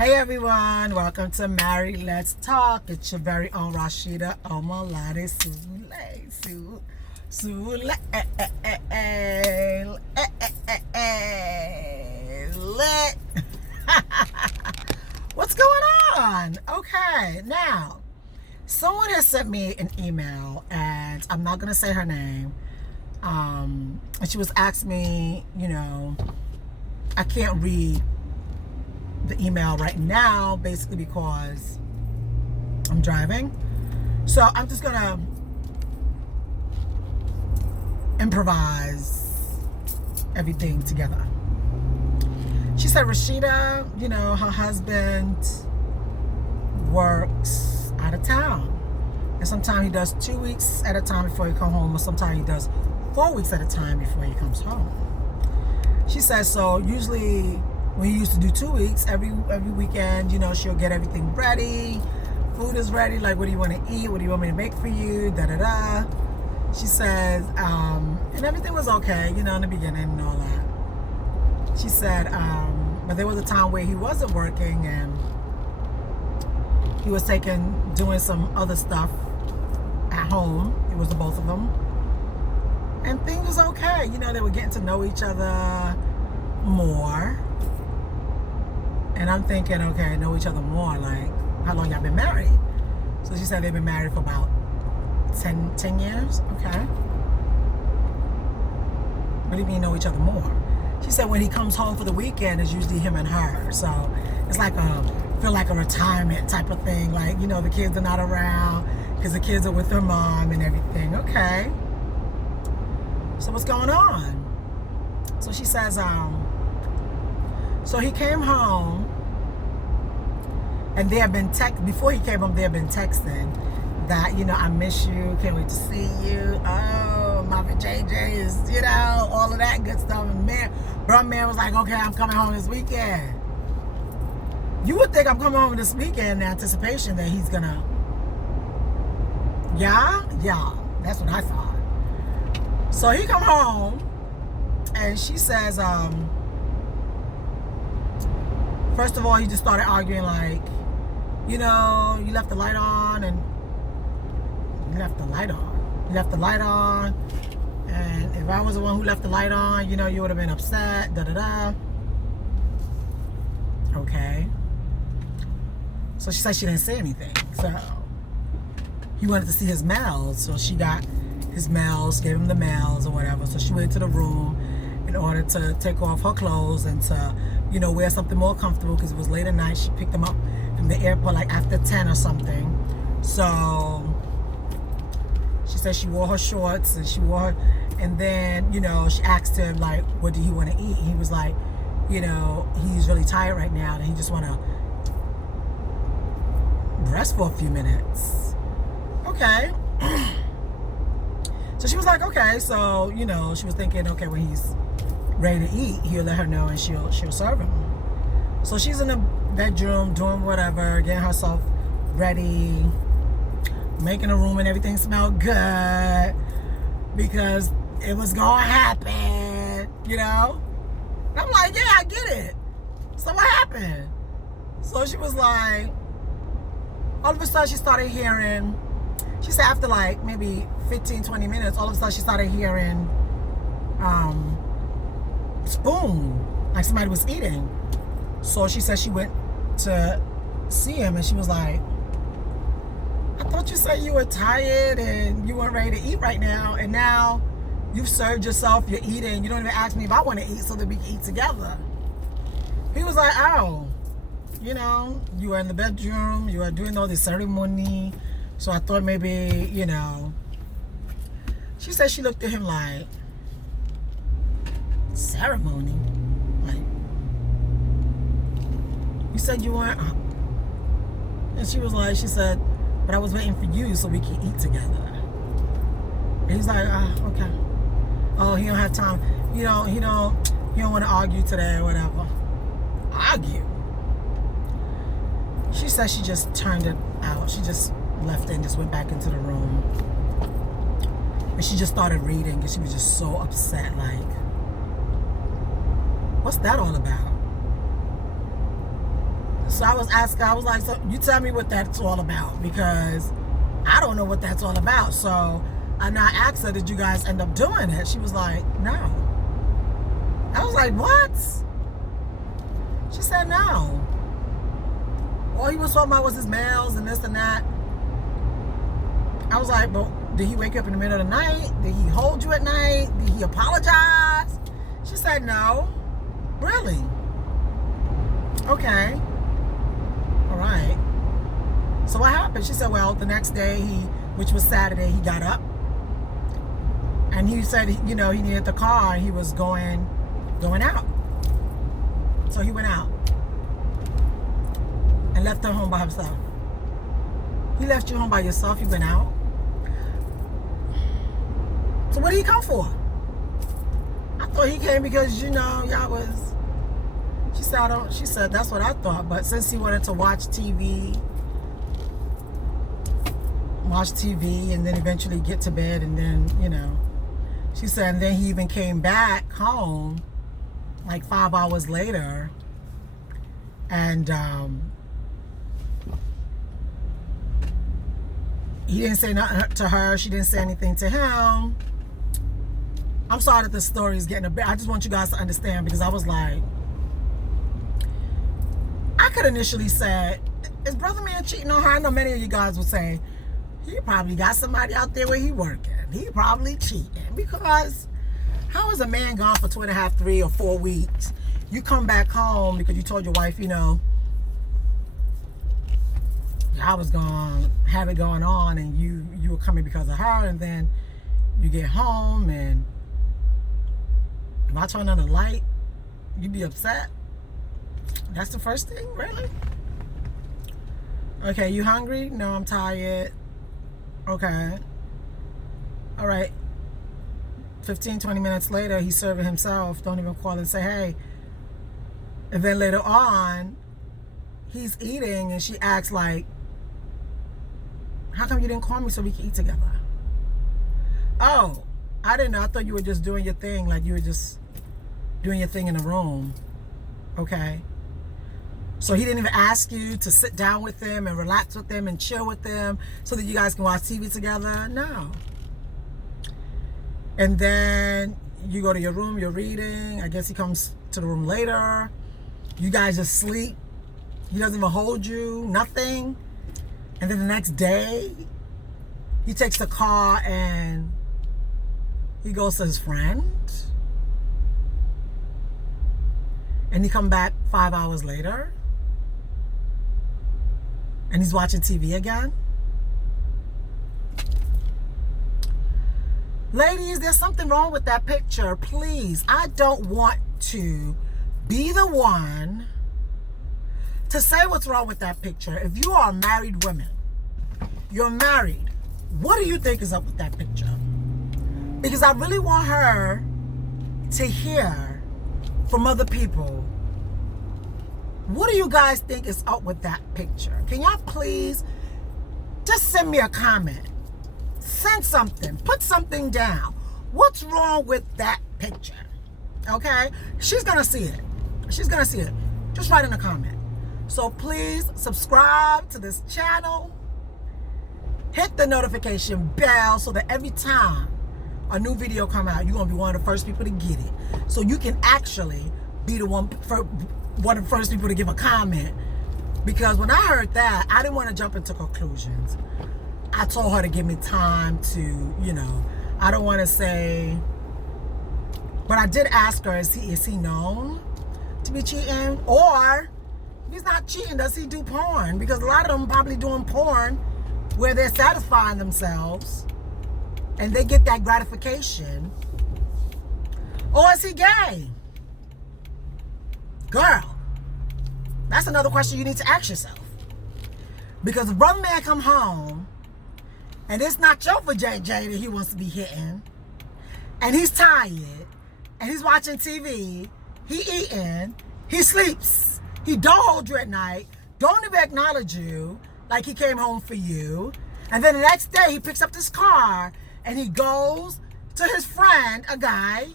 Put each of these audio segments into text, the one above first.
Hey everyone, welcome to Married Let's Talk. It's your very own Rashida Omalade Sule. What's going on? Okay, now, someone has sent me an email, and I'm not going to say her name. And she was asking me, I can't read the email right now, basically because I'm driving. So I'm just gonna improvise everything together. She said, Rashida, her husband works out of town. And sometimes he does 2 weeks at a time before he comes home, or sometimes he does 4 weeks at a time before he comes home. She says, so usually when he used to do 2 weeks, every weekend, she'll get everything ready. Food is ready. Like, what do you want to eat? What do you want me to make for you? Da-da-da. She says, and everything was okay, in the beginning and all that. She said, but there was a time where he wasn't working and he was doing some other stuff at home. It was the both of them. And things was okay. They were getting to know each other more. And I'm thinking, okay, know each other more. Like, how long y'all been married? So she said they've been married for about 10 years. Okay. What do you mean know each other more? She said when he comes home for the weekend, it's usually him and her. So it's like feel like a retirement type of thing. Like, the kids are not around because the kids are with their mom and everything. Okay. So what's going on? So she says, so he came home, and they have been before he came home, they have been texting that, I miss you, can't wait to see you. Oh, Mama JJ is, all of that good stuff. And man was like, okay, I'm coming home this weekend. You would think I'm coming home this weekend in anticipation that he's gonna, yeah, that's what I thought. So he come home, and she says, first of all, he just started arguing like, you left the light on, and you left the light on, and if I was the one who left the light on, you would have been upset, da-da-da. Okay. So she said she didn't say anything. So he wanted to see his mails, so she got his mails, gave him the mails or whatever. So she went to the room in order to take off her clothes and to, wear something more comfortable because it was late at night. She picked him up from the airport like after 10 or something. So she said she wore her shorts and then, she asked him like, what do you want to eat? He was like, he's really tired right now and he just want to rest for a few minutes. Okay. So she was like, okay. So, she was thinking, okay, when he's ready to eat, he'll let her know and she'll serve him. So she's in the bedroom doing whatever, getting herself ready, making a room and everything smell good because it was gonna happen, And I'm like, yeah, I get it. So what happened? So she was like, all of a sudden she started hearing, she said after like maybe 15, 20 minutes, all of a sudden she started hearing spoon, like somebody was eating. So she said she went to see him and she was like, I thought you said you were tired and you weren't ready to eat right now, and now you've served yourself, you're eating, you don't even ask me if I want to eat so that we can eat together. He was like, oh, you were in the bedroom, you were doing all this ceremony, so I thought maybe, She said she looked at him like, ceremony? Like, you said you weren't? And she said, but I was waiting for you so we can eat together. And he's like, okay. Oh, he don't have time. He don't want to argue today or whatever. Argue? She said she just turned it out. She just left it and just went back into the room. And she just started reading and she was just so upset, like, what's that all about? So I was asking, I was like, so you tell me what that's all about, because I don't know what that's all about. So and I asked her, did you guys end up doing it? She was like, no. I was like, what? She said no. All he was talking about was his mails and this and that. I was like, but did he wake up in the middle of the night? Did he hold you at night? Did he apologize? She said no. Really? Okay. All right. So what happened? She said, well, the next day, which was Saturday, he got up. And he said, you know, he needed the car and he was going out. So he went out and left her home by himself. He left you home by yourself, you went out. So what did he come for? I thought he came because, you know, y'all was, she said that's what I thought, but since he wanted to watch TV and then eventually get to bed, and then, you know, she said, and then he even came back home like 5 hours later, and he didn't say nothing to her, she didn't say anything to him. I'm sorry that this story is getting a bit, I just want you guys to understand, because I was like, I could initially say, is Brother Man cheating on her? I know many of you guys would say, he probably got somebody out there where he working. He probably cheating, because how is a man gone for 2.5, 3 or 4 weeks? You come back home because you told your wife, you know, I was going to have it going on, and you were coming because of her, and then you get home, and if I turn on the light, you be upset? That's the first thing, really? Okay, you hungry? No, I'm tired. Okay. All right. 15, 20 minutes later, he's serving himself. Don't even call and say, hey. And then later on, he's eating, and she asks, like, how come you didn't call me so we can eat together? Oh, I didn't know. I thought you were just doing your thing, like you were just doing your thing in the room. Okay. So he didn't even ask you to sit down with him and relax with him and chill with him so that you guys can watch TV together? No. And then you go to your room, you're reading. I guess he comes to the room later. You guys just sleep. He doesn't even hold you, nothing. And then the next day, he takes the car and he goes to his friend. And he come back 5 hours later. And he's watching TV again. Ladies, there's something wrong with that picture. Please, I don't want to be the one to say what's wrong with that picture. If you are a married woman, you're married, what do you think is up with that picture? Because I really want her to hear from other people, what do you guys think is up with that picture? Can y'all please just send me a comment? Send something. Put something down. What's wrong with that picture? Okay? She's going to see it. She's going to see it. Just write in a comment. So please subscribe to this channel. Hit the notification bell so that every time a new video come out, you're going to be one of the first people to get it. So you can actually be the one of the first people to give a comment. Because when I heard that, I didn't want to jump into conclusions. I told her to give me time to, you know, I don't want to say, but I did ask her, is he known to be cheating? Or if he's not cheating, does he do porn? Because a lot of them probably doing porn where they're satisfying themselves and they get that gratification. Or is he gay? Girl, that's another question you need to ask yourself. Because if Brother Man come home and it's not your vajayjay that he wants to be hitting, and he's tired, and he's watching TV, he eating, he sleeps, he don't hold you at night, don't even acknowledge you like he came home for you, and then the next day he picks up this car and he goes to his friend, a guy,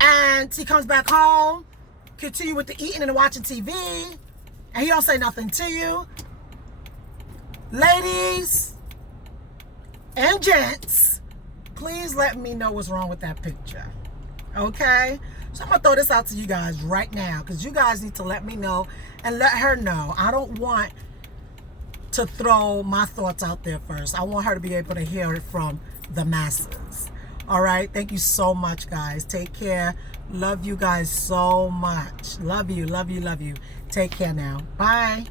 and he comes back home continue with the eating and watching TV, and he don't say nothing to you. Ladies and gents, please let me know what's wrong with that picture. Okay? So I'm going to throw this out to you guys right now, because you guys need to let me know and let her know. I don't want to throw my thoughts out there first. I want her to be able to hear it from the masses. All right? Thank you so much, guys. Take care. Love you guys so much. Love you, love you, love you. Take care now. Bye.